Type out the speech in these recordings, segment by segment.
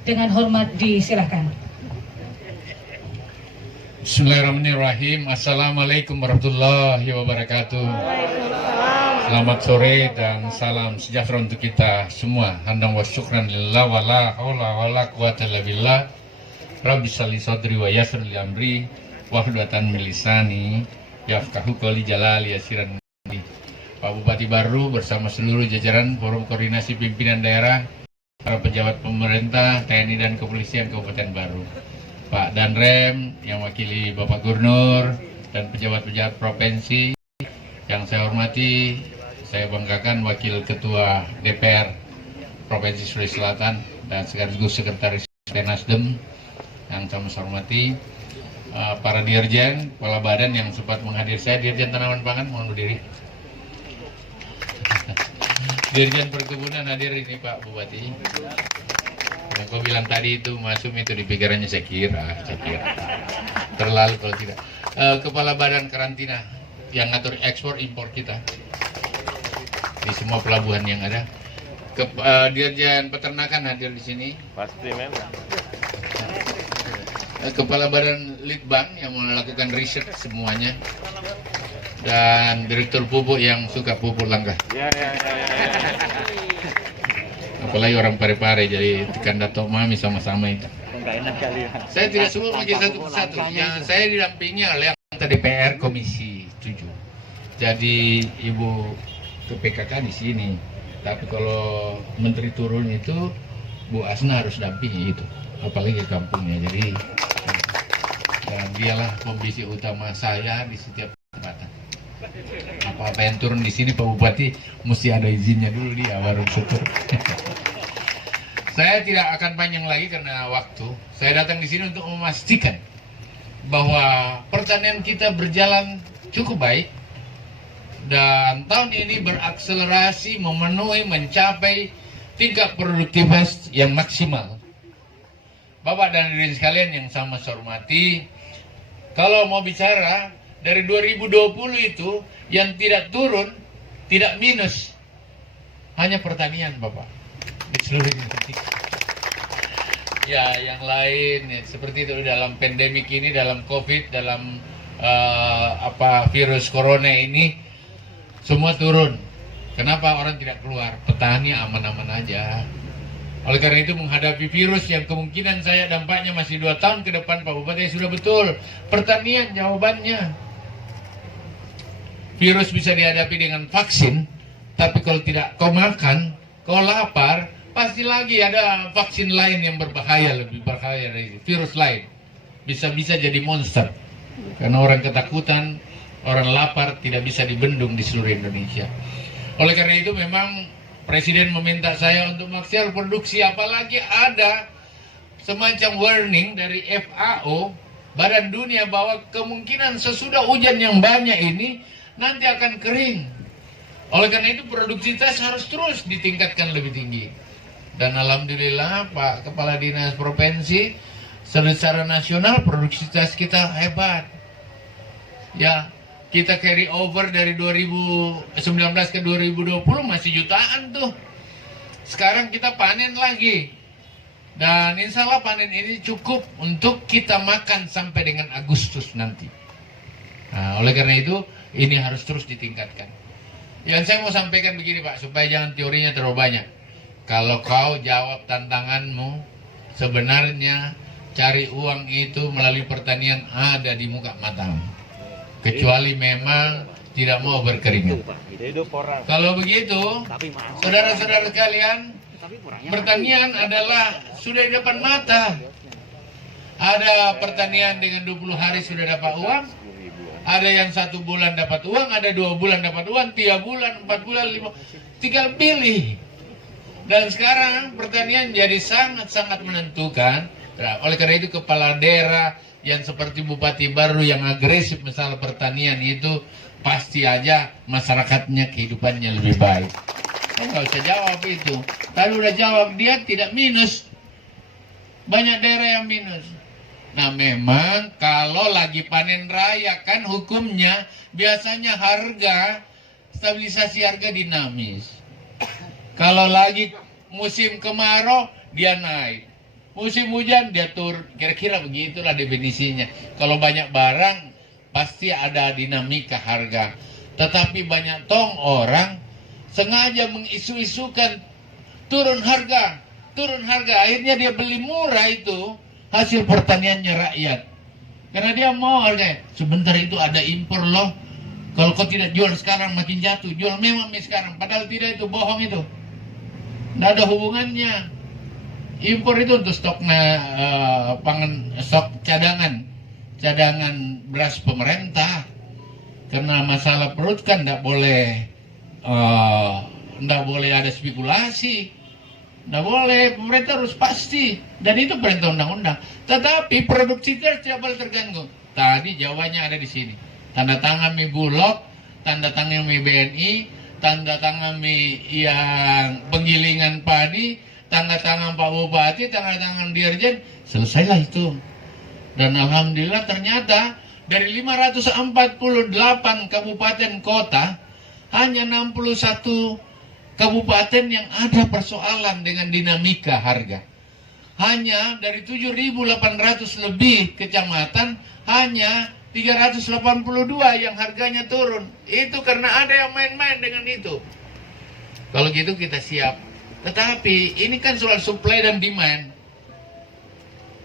Dengan hormat disilahkan. Bismillahirrahmanirrahim. Assalamualaikum warahmatullahi wabarakatuh. Selamat sore dan salam sejahtera untuk kita semua. Handang wa syukran lillah wa la haula wa la quwata illa billah. Rabbi shalli sadri wa yassir li amri wahlulatan min lisani yafqahu qawli jalali yasiran. Pak Bupati Baru bersama seluruh jajaran Forum Koordinasi Pimpinan Daerah, para pejabat pemerintah, TNI dan Kepolisian Kabupaten Baru, Pak Danrem yang wakili Bapak Gubernur dan pejabat-pejabat provinsi yang saya hormati, saya banggakan Wakil Ketua DPR Provinsi Sulawesi Selatan dan sekaligus Sekretaris Nasdem yang saya hormati, para dirjen, kepala badan yang sempat menghadir saya, Dirjen Tanaman Pangan mohon berdiri. Dirjen Perkebunan hadir ini Pak Bupati. Yang kau bilang tadi itu masuk itu di pikirannya saya kira terlalu kalau tidak. Kepala Badan Karantina yang ngatur ekspor impor kita di semua pelabuhan yang ada. Dirjen Peternakan hadir di sini. Pasti memang. Kepala Badan Litbang yang melakukan riset semuanya. Dan Direktur Pupuk yang suka pupuk langka. Apalagi orang Pare-Pare, jadi tekan Dato' Mami sama-sama itu. Saya tidak sebut lagi satu persatu. Yang saya didampingi oleh anggota DPR Komisi 7. Jadi Ibu PKK di sini. Tapi kalau Menteri turun itu Bu Asna harus dampingi itu. Apalagi kampungnya. Jadi dan dialah pembisik utama saya di setiap kesempatan. Apa-apa yang turun di sini Pak Bupati mesti ada izinnya dulu dia baru syukur. Saya tidak akan panjang lagi karena waktu. Saya datang di sini untuk memastikan bahwa pertanian kita berjalan cukup baik dan tahun ini berakselerasi memenuhi mencapai tingkat produktivitas yang maksimal. Bapak dan hadirin sekalian yang sama saya hormati, kalau mau bicara dari 2020 itu yang tidak turun, tidak minus, hanya pertanian Bapak di seluruh Indonesia. Ya yang lain ya, seperti itu dalam pandemik ini, dalam COVID, dalam virus corona ini semua turun. Kenapa orang tidak keluar? Petani aman-aman aja. Oleh karena itu menghadapi virus yang kemungkinan saya dampaknya masih 2 tahun ke depan Pak Bupati sudah betul. Pertanian jawabannya. Virus bisa dihadapi dengan vaksin, tapi kalau tidak kau makan, kau lapar, pasti lagi ada vaksin lain yang berbahaya, lebih berbahaya dari virus lain. Bisa-bisa jadi monster. Karena orang ketakutan, orang lapar tidak bisa dibendung di seluruh Indonesia. Oleh karena itu memang Presiden meminta saya untuk maksimal produksi, apalagi ada semacam warning dari FAO, Badan Dunia, bahwa kemungkinan sesudah hujan yang banyak ini nanti akan kering. Oleh karena itu produktivitas harus terus ditingkatkan lebih tinggi. Dan alhamdulillah Pak Kepala Dinas Provinsi, secara nasional produktivitas kita hebat. Ya, kita carry over dari 2019 ke 2020 masih jutaan tuh. Sekarang kita panen lagi. Dan insya Allah panen ini cukup untuk kita makan sampai dengan Agustus nanti. Nah, oleh karena itu ini harus terus ditingkatkan. Yang saya mau sampaikan begini Pak, supaya jangan teorinya terlalu banyak. Kalau kau jawab tantanganmu, sebenarnya cari uang itu melalui pertanian ada di muka matamu. Kecuali memang tidak mau berkeringat. Kalau begitu, saudara-saudara sekalian, pertanian adalah sudah di depan mata. Ada pertanian dengan 20 hari sudah dapat uang, ada yang 1 bulan dapat uang, ada 2 bulan dapat uang, 3 bulan, 4 bulan, 5, tinggal pilih. Dan sekarang pertanian jadi sangat-sangat menentukan. Nah, oleh karena itu kepala daerah yang seperti Bupati Baru yang agresif masalah pertanian itu pasti aja masyarakatnya kehidupannya lebih baik. Nggak usah jawab itu. Kalau udah jawab dia tidak minus. Banyak daerah yang minus. Nah memang kalau lagi panen raya kan hukumnya biasanya harga, stabilisasi harga dinamis. Kalau lagi musim kemarau dia naik. Musim hujan dia turun. Kira-kira begitulah definisinya. Kalau banyak barang pasti ada dinamika harga. Tetapi banyak orang sengaja mengisu-isukan turun harga. Akhirnya dia beli murah itu hasil pertaniannya rakyat. Karena dia mau harganya. Sebentar itu ada impor loh. Kalau kau tidak jual sekarang makin jatuh. Jual memang sekarang. Padahal tidak, itu bohong itu. Tidak ada hubungannya. Impor itu untuk stok pangan, stok cadangan beras pemerintah. Karena masalah perut kan tidak boleh ada spekulasi, tidak boleh, pemerintah harus pasti, dan itu perintah undang-undang. Tetapi produktivitas tidak boleh terganggu. Tadi jawabannya ada di sini. Tanda tangan Bulog, tanda tangan BNI, tanda tangan yang penggilingan padi, tanda tangan Pak Bupati, tanda tangan Dirjen, selesailah itu. Dan alhamdulillah ternyata dari 548 kabupaten kota, hanya 61 kabupaten yang ada persoalan dengan dinamika harga. Hanya dari 7.800 lebih kecamatan, hanya 382 yang harganya turun. Itu karena ada yang main-main dengan itu. Kalau gitu kita siap. Tetapi ini kan soal supply dan demand.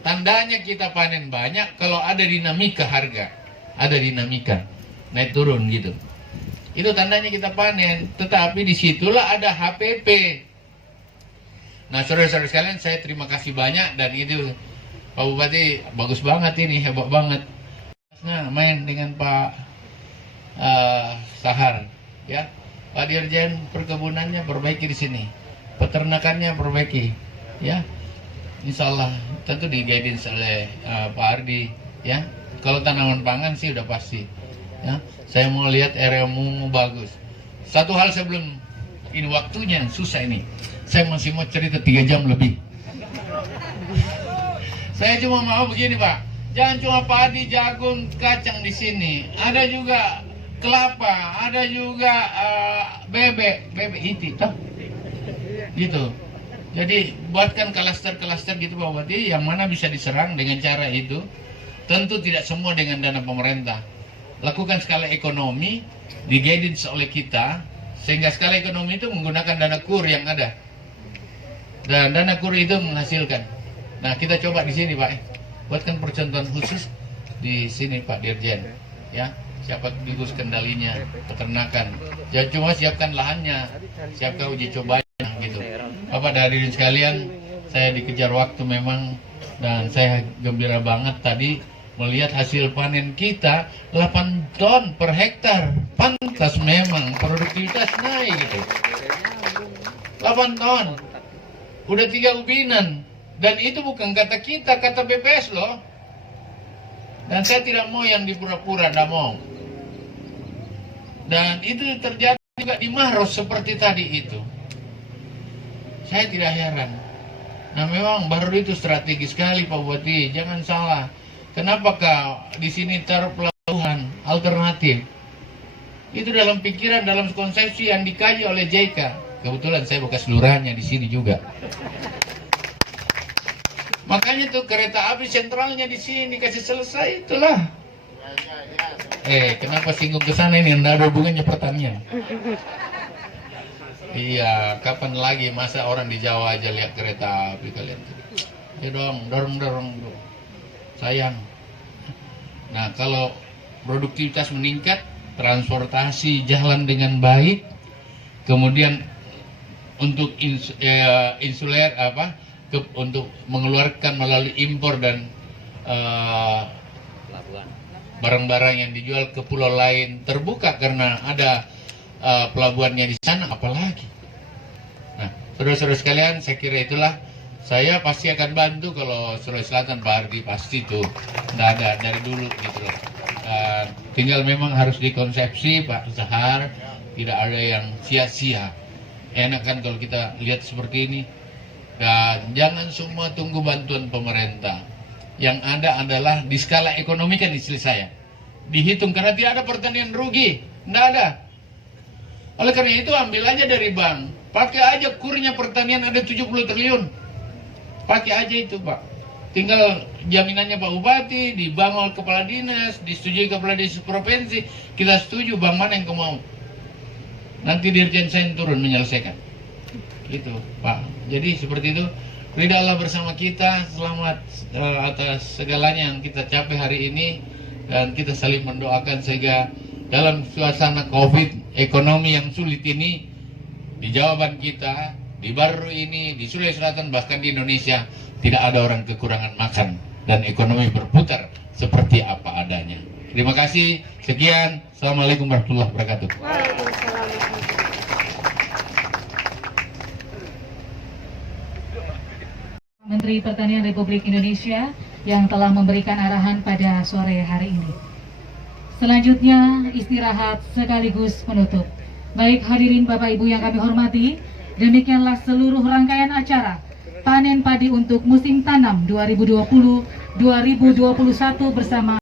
Tandanya kita panen banyak kalau ada dinamika harga. Ada dinamika. Naik turun gitu. Itu tandanya kita panen. Tetapi disitulah ada HPP. Nah saudara-saudara sekalian, saya terima kasih banyak. Dan itu Pak Bupati bagus banget ini, hebat banget. Nah main dengan Pak Sahar. Ya, Pak Dirjen perkebunannya perbaiki di sini. Peternakannya perbaiki, ya, insya Allah tentu di-guidance oleh Pak Ardi, ya. Kalau tanaman pangan sih udah pasti, ya. Saya mau lihat areamu bagus. Satu hal sebelum ini waktunya susah ini, saya masih mau cerita 3 jam lebih. Saya cuma mau begini Pak, jangan cuma padi, jagung, kacang di sini, ada juga kelapa, ada juga bebek itu, toh. Gitu. Jadi buatkan klaster-klaster gitu Pak Bupati, yang mana bisa diserang dengan cara itu. Tentu tidak semua dengan dana pemerintah. Lakukan skala ekonomi, di-guidance oleh kita, sehingga skala ekonomi itu menggunakan dana KUR yang ada. Dan dana KUR itu menghasilkan. Nah kita coba di sini Pak, buatkan percontohan khusus di sini Pak Dirjen, ya. Siapa gugus kendalinya, peternakan. Jangan cuma siapkan lahannya, siapkan uji cobanya gitu. Bapak dan hadirin sekalian, saya dikejar waktu memang, dan saya gembira banget tadi melihat hasil panen kita 8 ton per hektar. Pantas memang produktivitas naik gitu. 8 ton. Udah 3 ubinan. Dan itu bukan kata kita, kata BPS loh. Dan saya tidak mau yang dipura-pura, tidak mau. Dan itu terjadi juga di Maros seperti tadi itu. Saya tidak heran. Nah memang baru itu strategi sekali Pak Bupati, jangan salah. Kenapakah di sini taruh pelabuhan alternatif? Itu dalam pikiran, dalam konsepsi yang dikaji oleh JK. Kebetulan saya bekas lurahnya di sini juga. Makanya tuh kereta api sentralnya di sini kasih selesai itulah. Kenapa singgung ke sana ini? Nggak ada hubungannya pertanian. Iya, kapan lagi masa orang di Jawa aja lihat kereta api kalian? Ya dong, dorong. Sayang. Nah, kalau produktivitas meningkat, transportasi jalan dengan baik, kemudian untuk insuler untuk mengeluarkan melalui impor dan barang-barang yang dijual ke pulau lain terbuka karena ada pelabuhannya di sana, apalagi. Nah, saudara-saudara sekalian, saya kira itulah. Saya pasti akan bantu kalau Sulawesi Selatan Pak Ardi pasti tuh, nggak ada dari dulu gitu loh. Tinggal memang harus dikonsepsi Pak Zahar, tidak ada yang sia-sia. Enak kan kalau kita lihat seperti ini. Dan jangan semua tunggu bantuan pemerintah. Yang ada adalah di skala ekonomi kan istilah saya. Dihitung karena tidak ada pertanian rugi, tidak ada. Oleh karena itu ambil aja dari bank, pakai aja kurnya pertanian ada 70 triliun. pakai aja itu Pak. Tinggal jaminannya Pak Bupati, dibangun kepala dinas, disetujui kepala dinas provinsi, kita setuju bank mana yang kau mau. Nanti Dirjen Sain turun menyelesaikan. Gitu Pak. Jadi seperti itu. Ridha Allah bersama kita. Selamat atas segalanya yang kita capai hari ini. Dan kita saling mendoakan sehingga dalam suasana COVID, ekonomi yang sulit ini, di Jawaban kita, di Baru ini, di Sulawesi Selatan, bahkan di Indonesia, tidak ada orang kekurangan makan. Dan ekonomi berputar seperti apa adanya. Terima kasih. Sekian. Assalamualaikum warahmatullahi wabarakatuh. Menteri Pertanian Republik Indonesia yang telah memberikan arahan pada sore hari ini. Selanjutnya istirahat sekaligus penutup. Baik hadirin Bapak Ibu yang kami hormati, demikianlah seluruh rangkaian acara panen padi untuk musim tanam 2020-2021 bersama